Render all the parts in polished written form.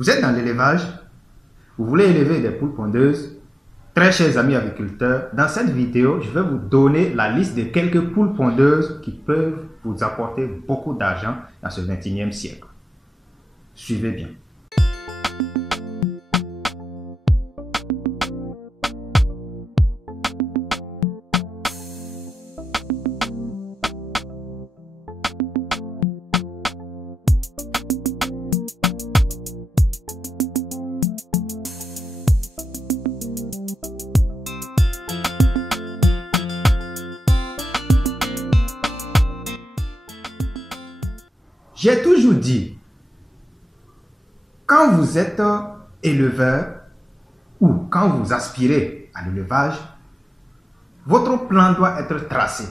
Vous êtes dans l'élevage, vous voulez élever des poules pondeuses. Très chers amis agriculteurs, dans cette vidéo, je vais vous donner la liste de quelques poules pondeuses qui peuvent vous apporter beaucoup d'argent dans ce 21e siècle. Suivez bien. J'ai toujours dit, quand vous êtes éleveur ou quand vous aspirez à l'élevage, votre plan doit être tracé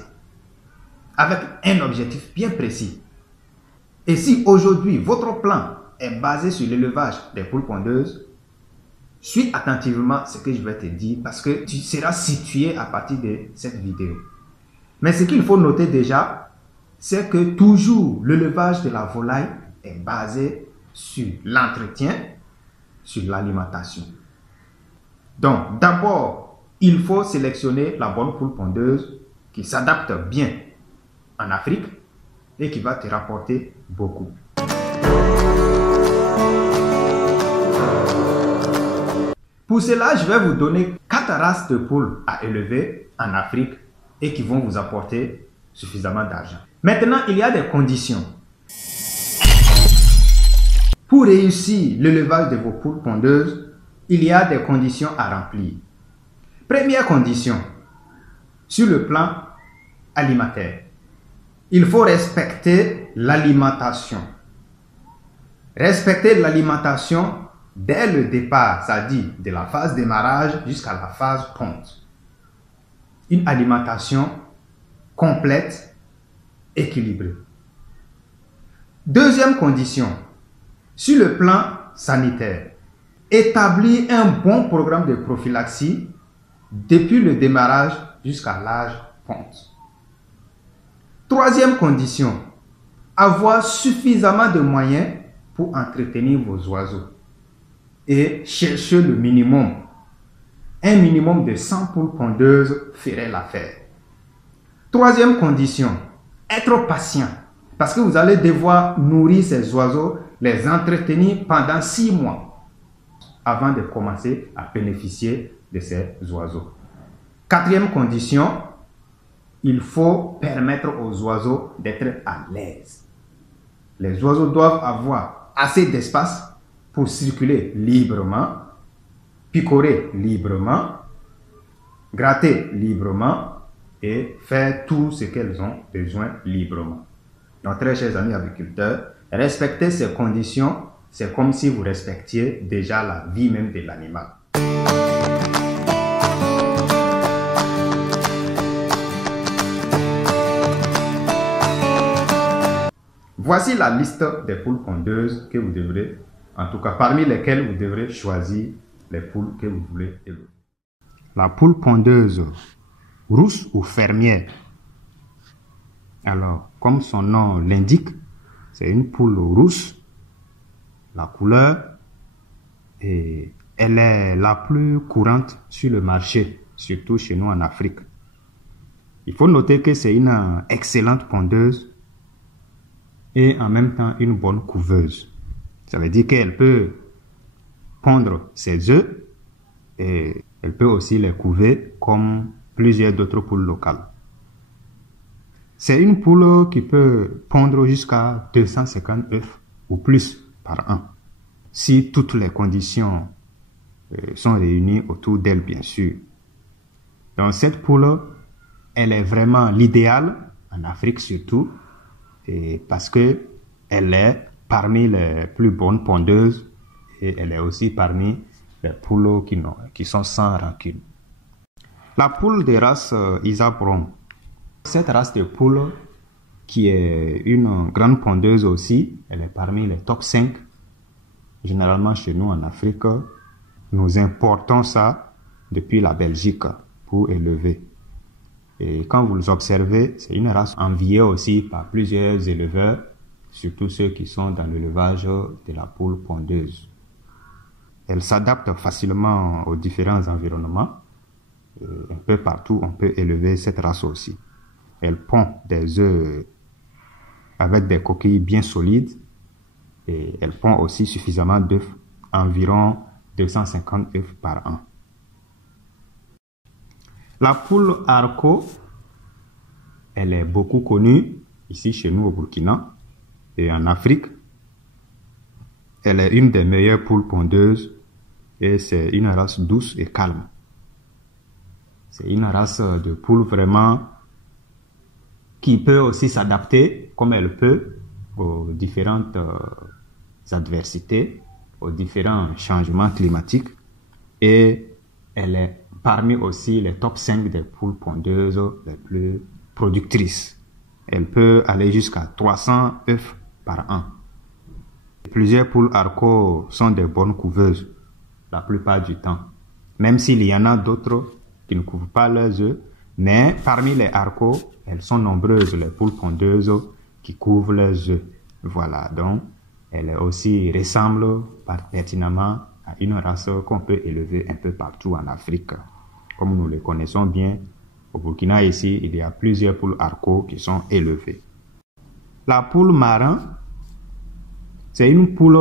avec un objectif bien précis. Et si aujourd'hui votre plan est basé sur l'élevage des poules pondeuses, suis attentivement ce que je vais te dire parce que tu seras situé à partir de cette vidéo. Mais ce qu'il faut noter déjà, c'est que toujours l'élevage de la volaille est basé sur l'entretien, sur l'alimentation. Donc, d'abord, il faut sélectionner la bonne poule pondeuse qui s'adapte bien en Afrique et qui va te rapporter beaucoup. Pour cela, je vais vous donner 4 races de poules à élever en Afrique et qui vont vous apporter suffisamment d'argent. Maintenant, il y a des conditions. Pour réussir l'élevage de vos poules pondeuses, il y a des conditions à remplir. Première condition, sur le plan alimentaire, il faut respecter l'alimentation. Respecter l'alimentation dès le départ, c'est-à-dire de la phase démarrage jusqu'à la phase ponte. Une alimentation complète, équilibrée. Deuxième condition, sur le plan sanitaire, établir un bon programme de prophylaxie depuis le démarrage jusqu'à l'âge ponte. Troisième condition, avoir suffisamment de moyens pour entretenir vos oiseaux et chercher le minimum. Un minimum de 100 poules pondeuses ferait l'affaire. Troisième condition, être patient parce que vous allez devoir nourrir ces oiseaux, les entretenir pendant 6 mois avant de commencer à bénéficier de ces oiseaux. Quatrième condition, il faut permettre aux oiseaux d'être à l'aise. Les oiseaux doivent avoir assez d'espace pour circuler librement, picorer librement, gratter librement et faire tout ce qu'elles ont besoin librement. Donc, très chers amis agriculteurs, respecter ces conditions, c'est comme si vous respectiez déjà la vie même de l'animal. Voici la liste des poules pondeuses que vous devrez, en tout cas parmi lesquelles vous devrez choisir les poules que vous voulez élever. La poule pondeuse rousse ou fermière. Alors, comme son nom l'indique, c'est une poule rousse, la couleur, et elle est la plus courante sur le marché, surtout chez nous en Afrique. Il faut noter que c'est une excellente pondeuse et en même temps une bonne couveuse. Ça veut dire qu'elle peut pondre ses œufs et elle peut aussi les couver comme plusieurs d'autres poules locales. C'est une poule qui peut pondre jusqu'à 250 œufs ou plus par an, si toutes les conditions sont réunies autour d'elle, bien sûr. Donc cette poule, elle est vraiment l'idéal, en Afrique surtout, et parce que elle est parmi les plus bonnes pondeuses et elle est aussi parmi les poules qui sont sans rancune. La poule de race Isabron. Cette race de poule, qui est une grande pondeuse aussi, elle est parmi les top 5. Généralement chez nous en Afrique, nous importons ça depuis la Belgique pour élever. Et quand vous observez, c'est une race enviée aussi par plusieurs éleveurs, surtout ceux qui sont dans l'élevage de la poule pondeuse. elle s'adapte facilement aux différents environnements. Un peu partout, on peut élever cette race aussi. Elle pond des œufs avec des coquilles bien solides et elle pond aussi suffisamment d'œufs, environ 250 œufs par an. La poule Arco, elle est beaucoup connue ici chez nous au Burkina et en Afrique. Elle est une des meilleures poules pondeuses et c'est une race douce et calme. C'est une race de poule vraiment qui peut aussi s'adapter comme elle peut aux différentes adversités, aux différents changements climatiques et elle est parmi aussi les top 5 des poules pondeuses les plus productrices. Elle peut aller jusqu'à 300 œufs par an. Plusieurs poules Arco sont des bonnes couveuses la plupart du temps, même s'il y en a d'autres qui ne couvrent pas leurs œufs, mais parmi les Arco, elles sont nombreuses les poules pondeuses qui couvrent leurs œufs. Voilà, donc elle aussi ressemble pertinemment à une race qu'on peut élever un peu partout en Afrique. Comme nous le connaissons bien, au Burkina ici, il y a plusieurs poules Arco qui sont élevées. La poule marin, c'est une poule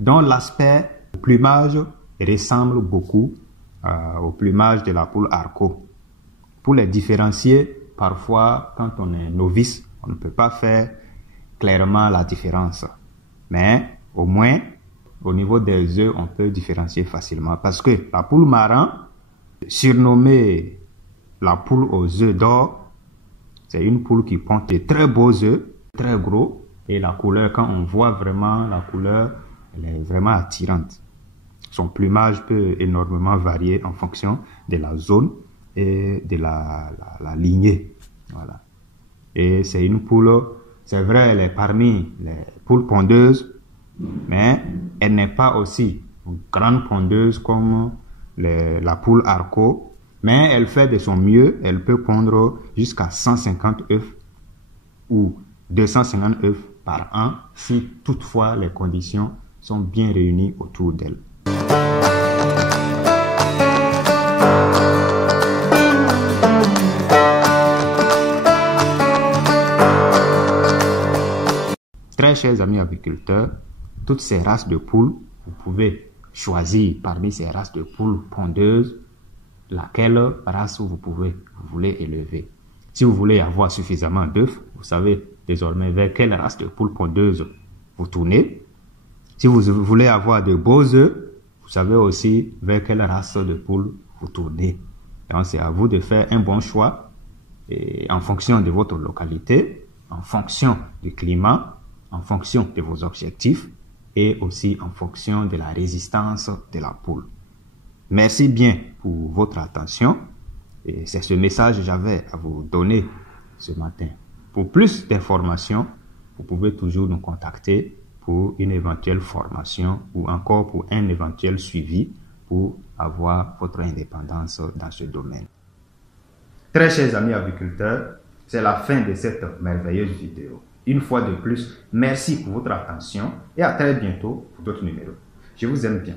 dont l'aspect plumage ressemble beaucoup au plumage de la poule Arco. Pour les différencier, parfois, quand on est novice, on ne peut pas faire clairement la différence. Mais au moins, au niveau des œufs, on peut différencier facilement. Parce que la poule marin, surnommée la poule aux œufs d'or, c'est une poule qui pond de très beaux œufs, très gros. Et la couleur, quand on voit vraiment la couleur, elle est vraiment attirante. Son plumage peut énormément varier en fonction de la zone et de la lignée. Voilà. Et c'est une poule, c'est vrai, elle est parmi les poules pondeuses, mais elle n'est pas aussi une grande pondeuse comme la poule Arco, mais elle fait de son mieux, elle peut pondre jusqu'à 150 œufs ou 250 œufs par an si toutefois les conditions sont bien réunies autour d'elle. Très chers amis agriculteurs, toutes ces races de poules, vous pouvez choisir parmi ces races de poules pondeuses laquelle race vous voulez élever. Si vous voulez avoir suffisamment d'œufs, vous savez désormais vers quelle race de poule pondeuse vous tournez. Si vous voulez avoir de beaux œufs, vous savez aussi vers quelle race de poule vous tournez. Donc c'est à vous de faire un bon choix et en fonction de votre localité, en fonction du climat, en fonction de vos objectifs et aussi en fonction de la résistance de la poule. Merci bien pour votre attention et c'est ce message que j'avais à vous donner ce matin. Pour plus d'informations, vous pouvez toujours nous contacter pour une éventuelle formation ou encore pour un éventuel suivi pour avoir votre indépendance dans ce domaine. Très chers amis agriculteurs, c'est la fin de cette merveilleuse vidéo. Une fois de plus, merci pour votre attention et à très bientôt pour d'autres numéros. Je vous aime bien.